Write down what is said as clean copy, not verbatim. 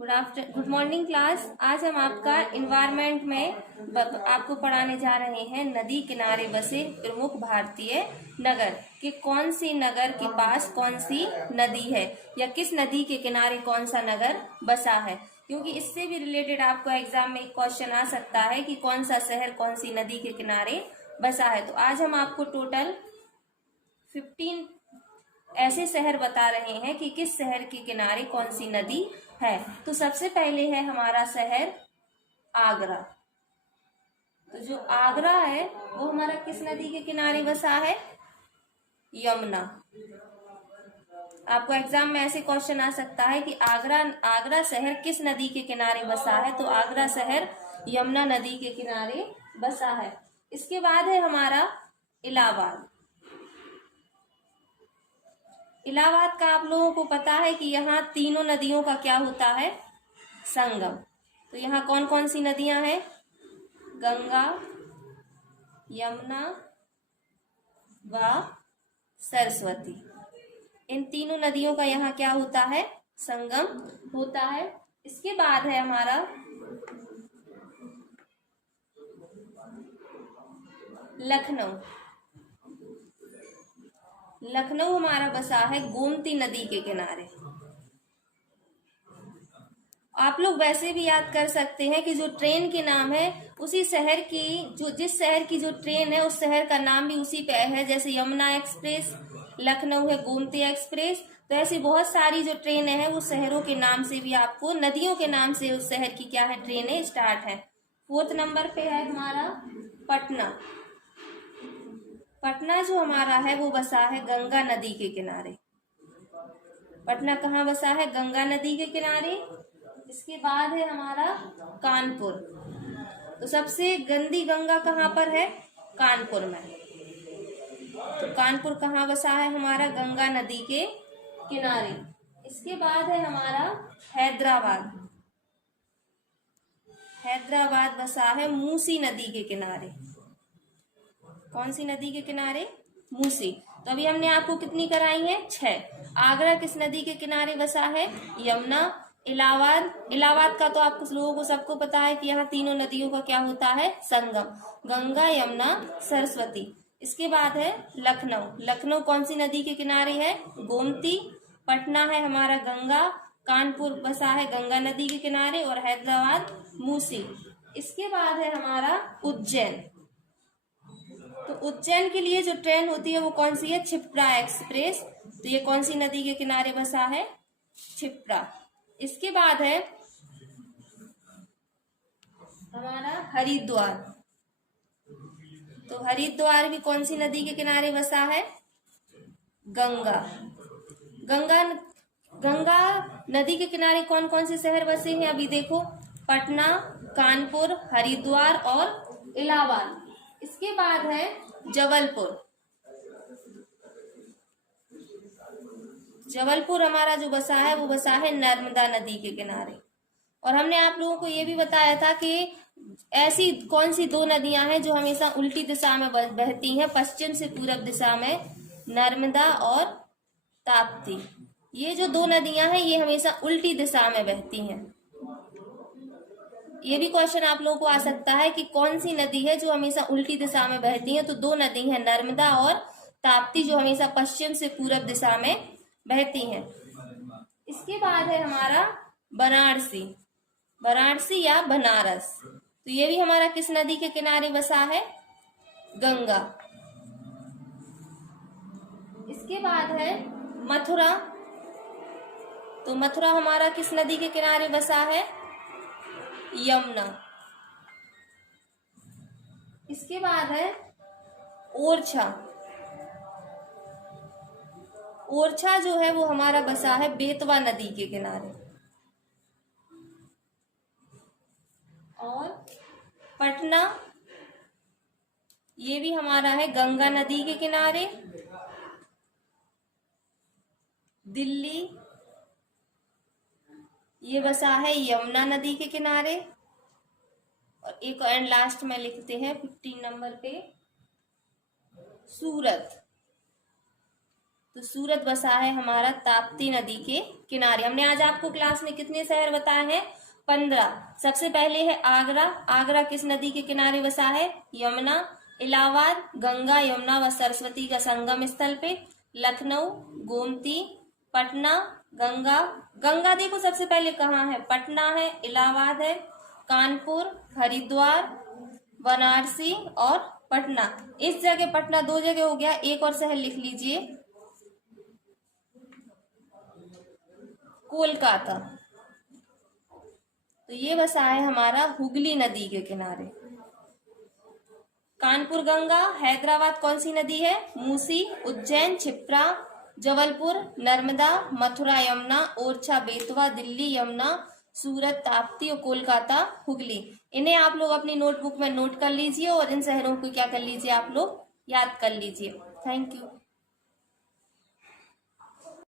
Good morning class. आज हम आपका इन्वायरमेंट में आपको पढ़ाने जा रहे हैं नदी किनारे बसे प्रमुख भारतीय नगर कि कौन सी नगर के पास कौन सी नदी है या किस नदी के किनारे कौन सा नगर बसा है, क्योंकि इससे भी रिलेटेड आपको एग्जाम में एक क्वेश्चन आ सकता है कि कौन सा शहर कौन सी नदी के किनारे बसा है। तो आज हम आपको टोटल 15 ऐसे शहर बता रहे हैं कि किस शहर के किनारे कौन सी नदी है। तो सबसे पहले है हमारा शहर आगरा। तो जो आगरा है वो हमारा किस नदी के किनारे बसा है? यमुना। आपको एग्जाम में ऐसे क्वेश्चन आ सकता है कि आगरा शहर किस नदी के किनारे बसा है, तो आगरा शहर यमुना नदी के किनारे बसा है। इसके बाद है हमारा इलाहाबाद। इलाहाबाद का आप लोगों को पता है कि यहाँ तीनों नदियों का क्या होता है? संगम। तो यहाँ कौन कौन सी नदियां हैं? गंगा, यमुना व सरस्वती। इन तीनों नदियों का यहाँ क्या होता है? संगम होता है। इसके बाद है हमारा लखनऊ। लखनऊ हमारा बसा है गोमती नदी के किनारे। आप लोग वैसे भी याद कर सकते हैं कि जो ट्रेन के नाम है उसी शहर की जिस शहर की जो ट्रेन है उस शहर का नाम भी उसी पे है। जैसे यमुना एक्सप्रेस, लखनऊ है गोमती एक्सप्रेस। तो ऐसी बहुत सारी जो ट्रेनें हैं वो शहरों के नाम से भी, आपको नदियों के नाम से उस शहर की क्या है, ट्रेनें स्टार्ट है। 4th नंबर पे है हमारा पटना। पटना जो हमारा है वो बसा है गंगा नदी के किनारे। पटना कहाँ बसा है? गंगा नदी के किनारे। इसके बाद है हमारा कानपुर। तो सबसे गंदी गंगा कहाँ पर है? कानपुर में। तो कानपुर कहाँ बसा है हमारा? गंगा नदी के किनारे। इसके बाद है हमारा हैदराबाद। हैदराबाद बसा है मूसी नदी के किनारे। कौन सी नदी के किनारे? मूसी। तो अभी हमने आपको कितनी कराई है? 6। आगरा किस नदी के किनारे बसा है? यमुना। इलाहाबाद का तो आप लोगों को सबको पता है कि यहाँ तीनों नदियों का क्या होता है? संगम। गंगा, यमुना, सरस्वती। इसके बाद है लखनऊ। लखनऊ कौन सी नदी के किनारे है? गोमती। पटना है हमारा गंगा। कानपुर बसा है गंगा नदी के किनारे और हैदराबाद मूसी। इसके बाद है हमारा उज्जैन। तो उज्जैन के लिए जो ट्रेन होती है वो कौन सी है? क्षिप्रा एक्सप्रेस। तो ये कौन सी नदी के किनारे बसा है? क्षिप्रा। इसके बाद है हमारा हरिद्वार। तो हरिद्वार भी कौन सी नदी के किनारे बसा है? गंगा। गंगा नदी के किनारे कौन कौन से शहर बसे हैं? अभी देखो, पटना, कानपुर, हरिद्वार और इलाहाबाद। इसके बाद है जबलपुर। जबलपुर हमारा जो बसा है वो बसा है नर्मदा नदी के किनारे। और हमने आप लोगों को ये भी बताया था कि ऐसी कौन सी 2 नदियां हैं जो हमेशा उल्टी दिशा में बहती हैं, पश्चिम से पूरब दिशा में? नर्मदा और ताप्ती। ये जो 2 नदियां हैं ये हमेशा उल्टी दिशा में बहती हैं। ये भी क्वेश्चन आप लोगों को आ सकता है कि कौन सी नदी है जो हमेशा उल्टी दिशा में बहती है? तो 2 नदी हैं, नर्मदा और ताप्ती, जो हमेशा पश्चिम से पूरब दिशा में बहती हैं। इसके बाद है हमारा वाराणसी। वाराणसी या बनारस। तो ये भी हमारा किस नदी के किनारे बसा है? गंगा। इसके बाद है मथुरा। तो मथुरा हमारा किस नदी के किनारे बसा है? यमुना। इसके बाद है ओरछा। ओरछा जो है वो हमारा बसा है बेतवा नदी के किनारे। और पटना ये भी हमारा है गंगा नदी के किनारे। दिल्ली ये बसा है यमुना नदी के किनारे। और एक एंड लास्ट में लिखते हैं 15 नंबर पे सूरत। तो सूरत बसा है हमारा ताप्ती नदी के किनारे। हमने आज आपको क्लास में कितने शहर बताए हैं? 15। सबसे पहले है आगरा। आगरा किस नदी के किनारे बसा है? यमुना। इलाहाबाद गंगा यमुना व सरस्वती का संगम स्थल पे। लखनऊ गोमती। पटना गंगा। गंगा देखो सबसे पहले कहाँ है? पटना है, इलाहाबाद है, कानपुर, हरिद्वार, वाराणसी और पटना। इस जगह पटना 2 जगह हो गया, एक और शहर लिख लीजिए, कोलकाता। तो ये बसा है हमारा हुगली नदी के किनारे। कानपुर गंगा। हैदराबाद कौन सी नदी है? मूसी। उज्जैन क्षिप्रा। जबलपुर नर्मदा। मथुरा यमुना। ओरछा बेतवा। दिल्ली यमुना। सूरत ताप्ती और कोलकाता हुगली। इन्हें आप लोग अपनी नोटबुक में नोट कर लीजिए और इन शहरों को क्या कर लीजिए, आप लोग याद कर लीजिए। Thank you.